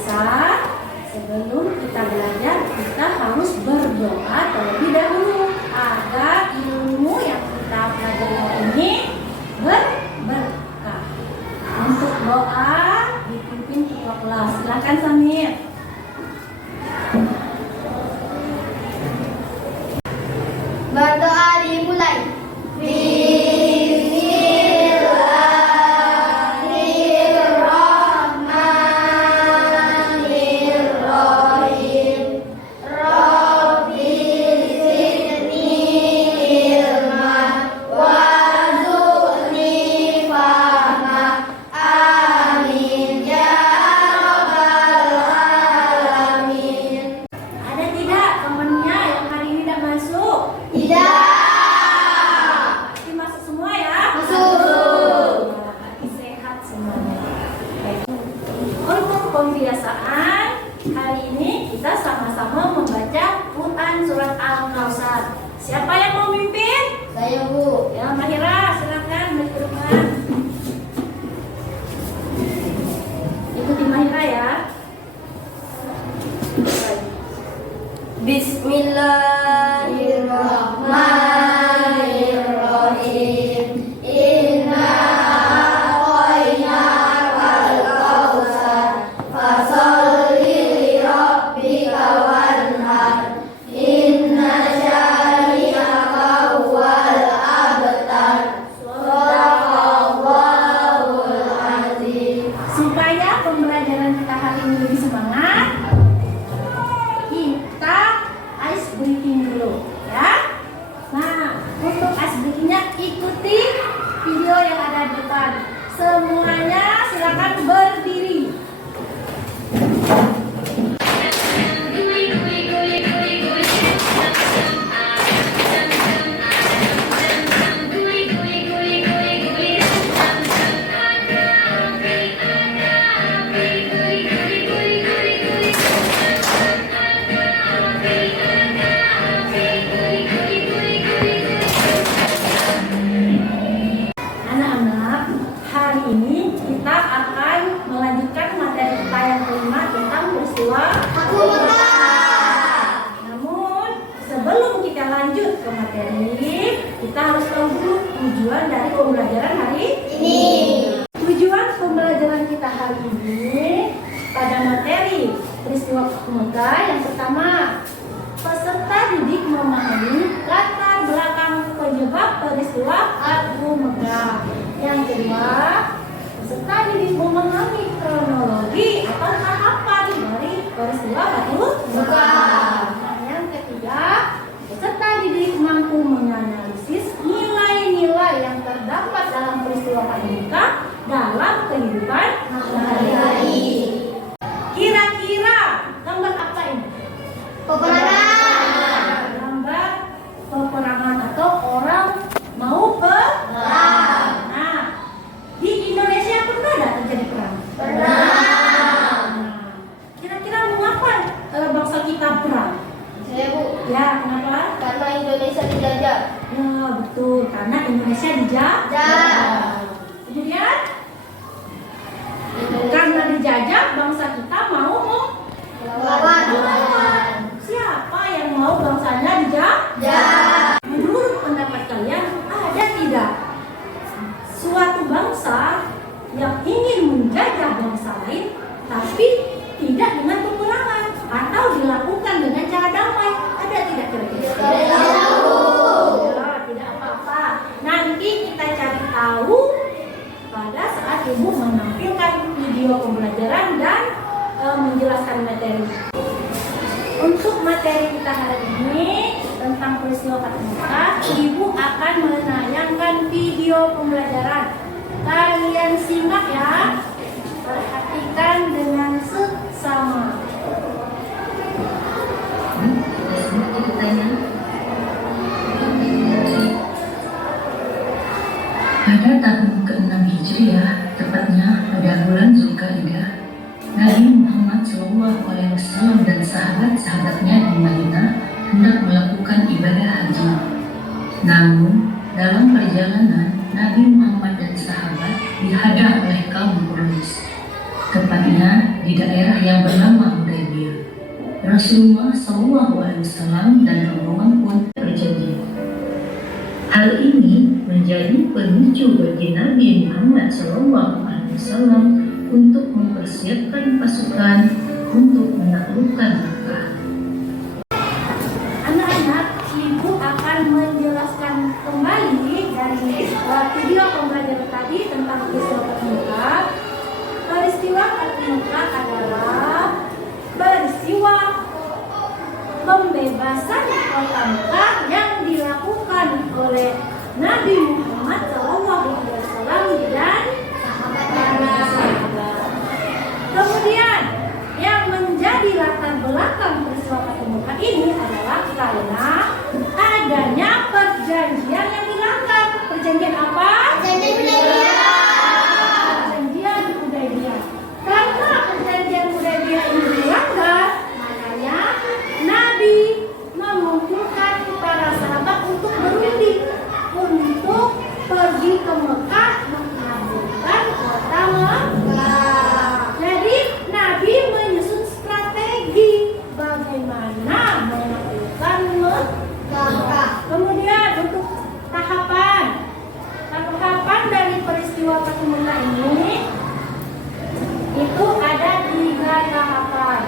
biasa, sebelum kita belajar, kita harus berdoa terlebih dahulu agar ilmu yang kita pelajari hari ini berkah. Untuk doa dipimpin ketua kelas. Silakan Samir. Berdoa dimulai. Pembiasaan hari ini kita sama-sama membaca Quran surat Al-Kausar. Siapa yang mau mimpin? Saya, Bu. Ya, Mahira, silakan berkerumun. Ikuti Mahira ya. Bismillahirrahmanirrahim. Inna a'tainakal kautsar fasholli lirabbika wanhar. Inna syani'aka huwal abtar. Shadaqallahul azim. Supaya pembelajaran kita hari ini lebih semangat, kita ice breaking dulu ya. Nah, untuk ice breakingnya ikuti video yang ada di depan. Semuanya silakan berdiri. Anak-anak, hari ini kita akan melanjutkan materi kita yang kelima tentang peristiwa Aku Mekah. Namun, sebelum kita lanjut ke materi, kita harus tahu dulu tujuan dari pembelajaran hari Ini. Tujuan pembelajaran kita hari ini pada materi peristiwa Fathu Mekah yang pertama, peserta didik memahami latar belakang penyebab peristiwa Fathu Mekah. Yang kedua, peserta didik memahami kronologi atau tahapan dari peristiwa Fathu Mekah. Yang ketiga, peserta didik mampu menganalisis nilai-nilai yang terdapat dalam peristiwa Fathu Mekah dalam kehidupan sehari-hari. Kira-kira gambar apa ini? Peperangan. Gambar peperangan atau orang mau perang. Nah, di Indonesia pernah tidak terjadi perang? Pernah. Nah, kira-kira mengapa bangsa kita perang? Saya, Bu. Ya, kenapa? Karena Indonesia dijajah. Ya, betul. Karena Indonesia dijajah. Kemudian, karena dijajah, bangsa kita mau Melawan. Siapa yang mau bangsanya dijajah? Menurut pendapat kalian, ada tidak suatu bangsa yang ingin menjajah bangsa lain tapi tidak dengan peperangan atau dilakukan dengan cara damai? Ada tidak kira-kira? Ya, tidak apa-apa. Nanti kita cari tahu pada saat Ibu menampilkan video pembelajaran dan menjelaskan materi. Untuk materi kita hari ini tentang peristiwa Fathu Mekah, Ibu akan menayangkan video pembelajaran. Kalian simak ya, perhatikan dengan seksama. Pada tahun ke-6 Hijriah, tepatnya pada bulan Zulkaidah, Nabi Muhammad SAW dan sahabat-sahabatnya di Madinah hendak melakukan ibadah haji. Namun, dalam perjalanan, Nabi Muhammad dan sahabat dihadang oleh kaum Quraisy, tepatnya di daerah yang bernama Rasulullah SAW dan rombongan pun berjanji. Hal ini menjadi pemicu bagi Nabi Muhammad SAW untuk mempersiapkan pasukan untuk menaklukkan Makkah. Anak-anak, ibu akan menjelaskan kembali dari video pembelajaran tadi tentang peristiwa Fathu Makkah. Peristiwa Fathu Makkah adalah peristiwa pembebasan kota Makkah yang dilakukan oleh Nabi Muhammad SAW dan sahabat. Kemudian yang menjadi latar belakang peristiwa Fathu Makkah ini adalah karena adanya perjanjian yang dilanggar. Perjanjian apa? Perjanjian Hudaybiyah. Perjanjian Hudaybiyah. Karena perjanjian Hudaybiyah ini dilanggar, makanya Nabi mengumpulkan para sahabat untuk berunding untuk pergi ke Mekah menaklukkan kota Mekah. Jadi Nabi menyusun strategi bagaimana menaklukkan Mekah. Kemudian untuk tahapan dari peristiwa Fathu Makkah ini itu ada 3 tahapan.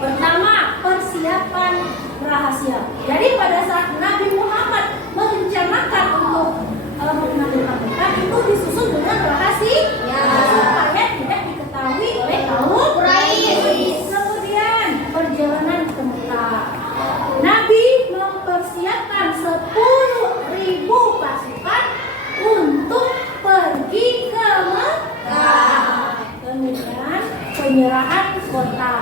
Pertama, persiapan rahasia. Jadi pada saat Nabi Muhammad merencanakan untuk menaklukkan Mekah itu disusun dengan rahasia supaya tidak diketahui oleh kaum Quraisy. Kemudian perjalanan ke Mekah. Nabi mempersiapkan 10.000 pasukan untuk pergi ke Mekah. Kemudian penyerahan kota.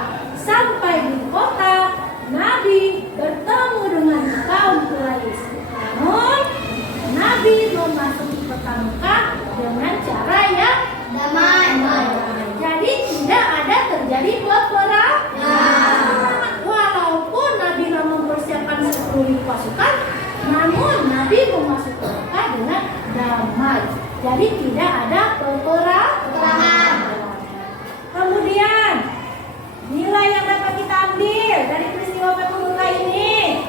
Sampai di kota, Nabi bertemu dengan kaum Quraisy. Namun Nabi memasuki kota Mekah dengan cara yang Damai. jadi tidak ada terjadi peperangan. Walaupun Nabi mempersiapkan 10.000 pasukan, namun Nabi memasuki Mekah dengan damai. Jadi tidak ada peperangan. Kemudian nilai yang dapat kita ambil dari peristiwa Fathu Makkah ini,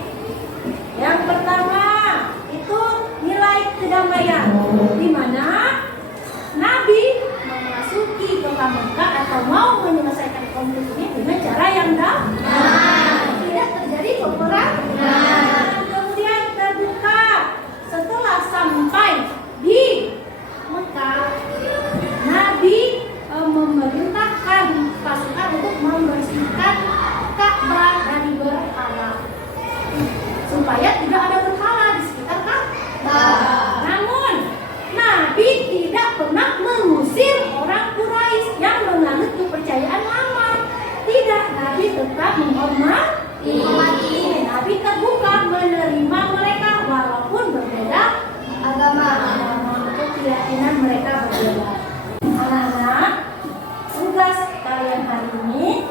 yang pertama itu nilai kedamaian, di mana Nabi memasuki kota Mekah atau mau menyelesaikan konflik ini dengan cara yang damai, tidak terjadi peperangan. Kemudian terbuka setelah sampai di Mekah, Nabi memerintahkan pasukan untuk membersihkan Ka'bah dari berhala supaya tidak ada berhala di sekitar Ka'bah. Namun Nabi tidak pernah mengusir orang Quraisy yang menganut kepercayaan lama. Tidak, Nabi tetap menghormati. Nabi terbuka menerima mereka walaupun berbeda agama atau keyakinan mereka berbeda. Anak-anak, tugas kalian hari ini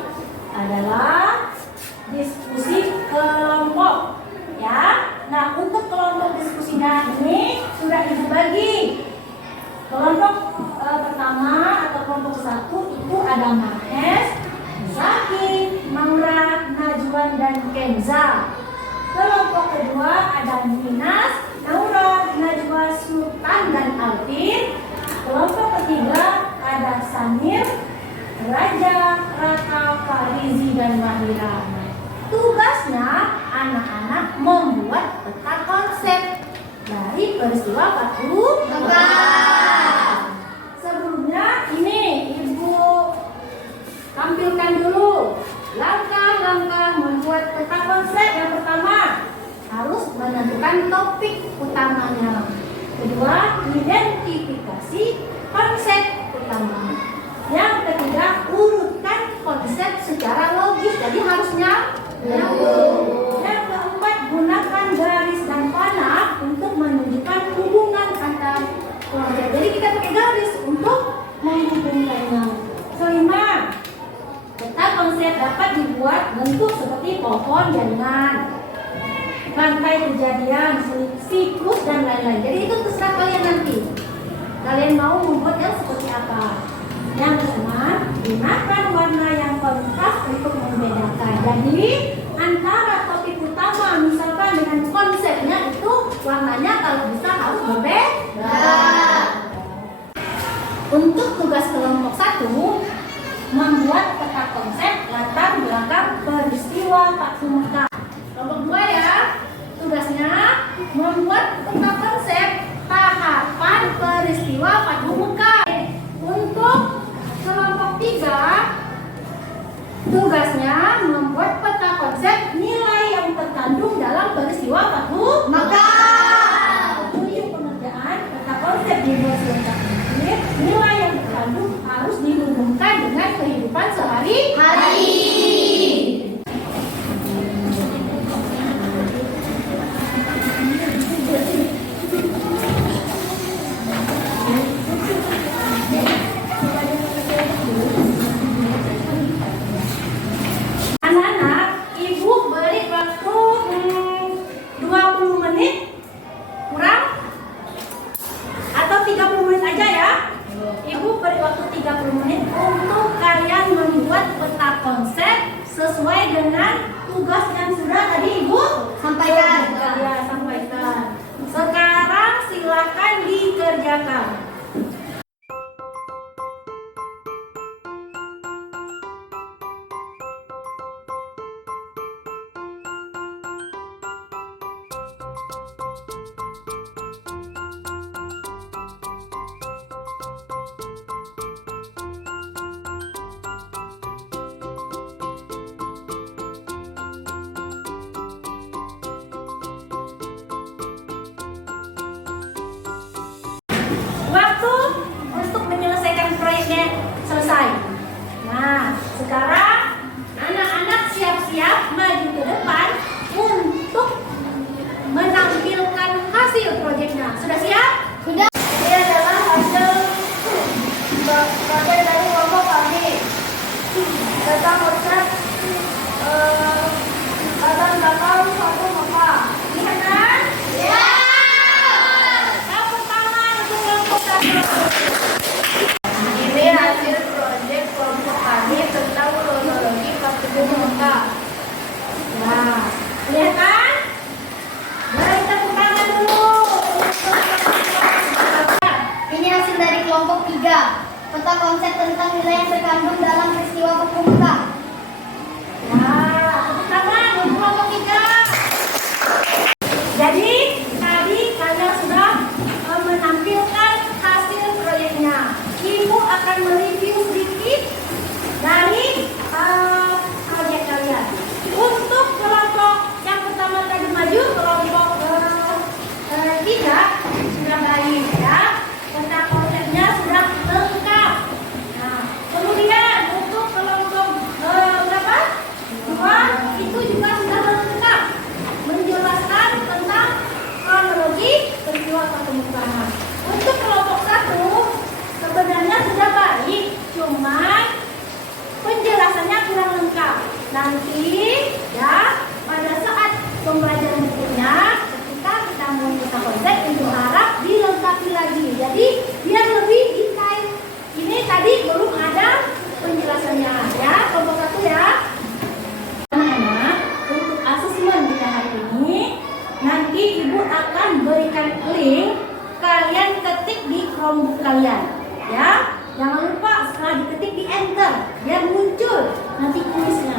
adalah diskusi kelompok, ya. Nah, untuk kelompok diskusinya ini sudah ibu bagi. Kelompok pertama atau kelompok 1 itu ada Mahes, Zaki, Maura, Najwan, dan Kenza. Kelompok kedua ada Minas, Naura, Najwa, Sultan, dan Alvin. Kelompok ketiga ada Samir, Raja, Raka, Farizi, dan Wahira. Tugasnya anak-anak membuat peta konsep dari peristiwa Fathu Makkah. Sebelumnya ini ibu tampilkan dulu langkah-langkah membuat peta konsep. Yang pertama harus menentukan topik utamanya. Kedua, identifikasi konsep utama. Yang ketiga, urutkan konsep secara logis. Jadi harusnya nyambung. Yang keempat, gunakan garis dan panah untuk menunjukkan hubungan antar konsep. Jadi kita pakai garis untuk menghubungkannya. Kelima, peta konsep dapat dibuat bentuk seperti pohon, jaringan, rangkai kejadian, siklus, dan lain-lain. Jadi itu terserah kalian nanti. Kalian mau membuat yang seperti apa? Yang keenam, gunakan warna yang kontras untuk membedakan. Jadi Jadi antara topik utama misalkan dengan konsepnya itu warnanya kalau bisa harus berbeda. Untuk tugas kelompok 1, membuat peta konsep latar belakang peristiwa Paku Mekah. Kelompok 2 ya, tugasnya membuat peta konsep tahapan peristiwa Paku Mekah. Untuk kelompok 3, tugasnya membuat peta konsep nilai yang terkandung dalam peristiwa Paku Mekah. Tujuh pengerjaan peta konsep dibuat selengkap ini, nilai yang terkandung harus dihubungkan dengan kehidupan sehari-hari. Anak-anak, ibu beri waktu 20 menit kurang atau 30 menit aja ya. Ibu beri waktu 30 menit untuk kalian membuat peta konsep sesuai dengan tugas yang sudah tadi ibu Sampaikan. Ya, sampaikan. Sekarang silakan dikerjakan. Waktu untuk menyelesaikan proyeknya selesai. Nah, sekarang anak-anak siap-siap maju ke depan untuk menampilkan hasil proyeknya. Sudah siap? Sudah. Ini adalah hasil proyek dari kelompok kami tentang konsep latar belakang Paku Mekah. Lihat kan? Ya. Tepuk tangan untuk kelompok satu. Ini hasil proyek kelompok kami tentang kronologi Paku Mekah. Nah, lihat kan? Beri tepuk tangan dulu. Ini hasil dari kelompok 3. Peta konsep tentang nilai yang terkandung dalam peristiwa Paku Mekah. Nah, tepuk tangan untuk kelompok 3. Jadi, tadi kalian sudah menampilkan hasil proyeknya. Ibu akan mereview sedikit dari proyek kalian. Untuk kelompok yang pertama tadi maju, kelompok 3 sudah baik ya. Peta konsepnya sudah lengkap. Nah, kemudian untuk kelompok berapa? 2 itu juga sudah lengkap menjelaskan tentang kronologi peristiwa Paku Mekah. Untuk kelompok 1 sebenarnya sudah baik, cuman penjelasannya kurang lengkap. Nanti ya pada saat pembelajaran berikutnya ketika kita mau peta konsep itu harap dilengkapi lagi. Jadi biar lebih detail. Ini tadi belum ada penjelasannya ya, kelompok 1 ya. Anak-anak, untuk asesmen kita hari ini nanti ibu akan berikan link, kalian ketik di Chromebook kalian ya. Jangan lupa setelah diketik di enter biar muncul nanti kuisnya.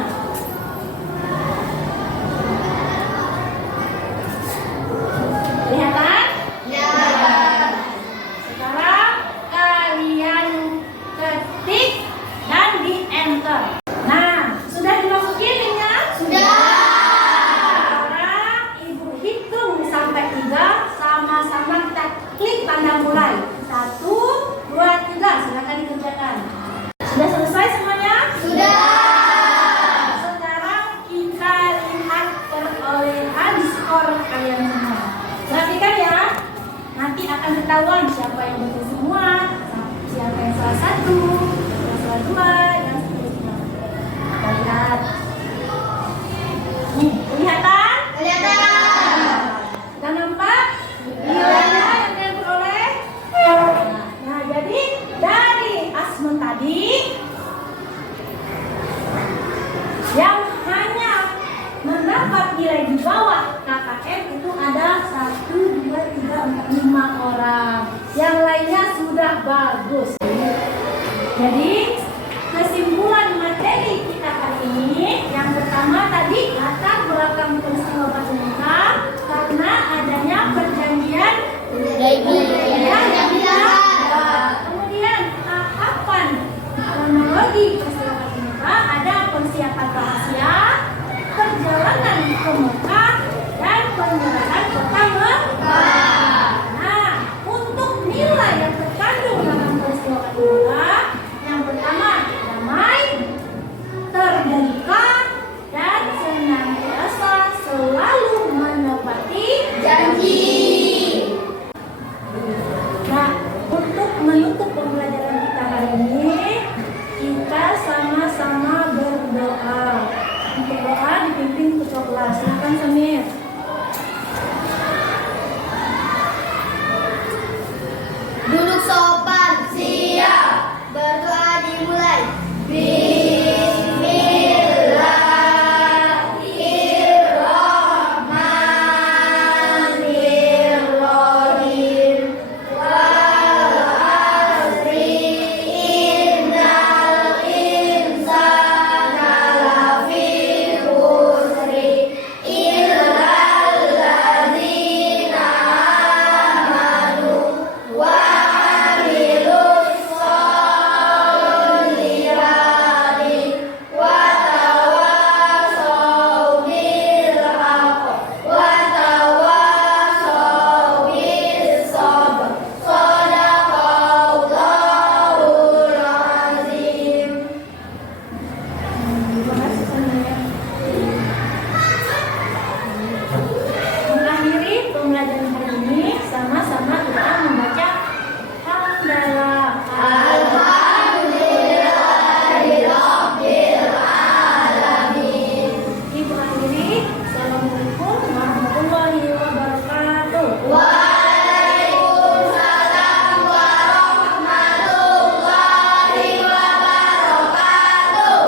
5 orang. Yang lainnya sudah bagus. Jadi kesimpulan materi kita kali ini yang pertama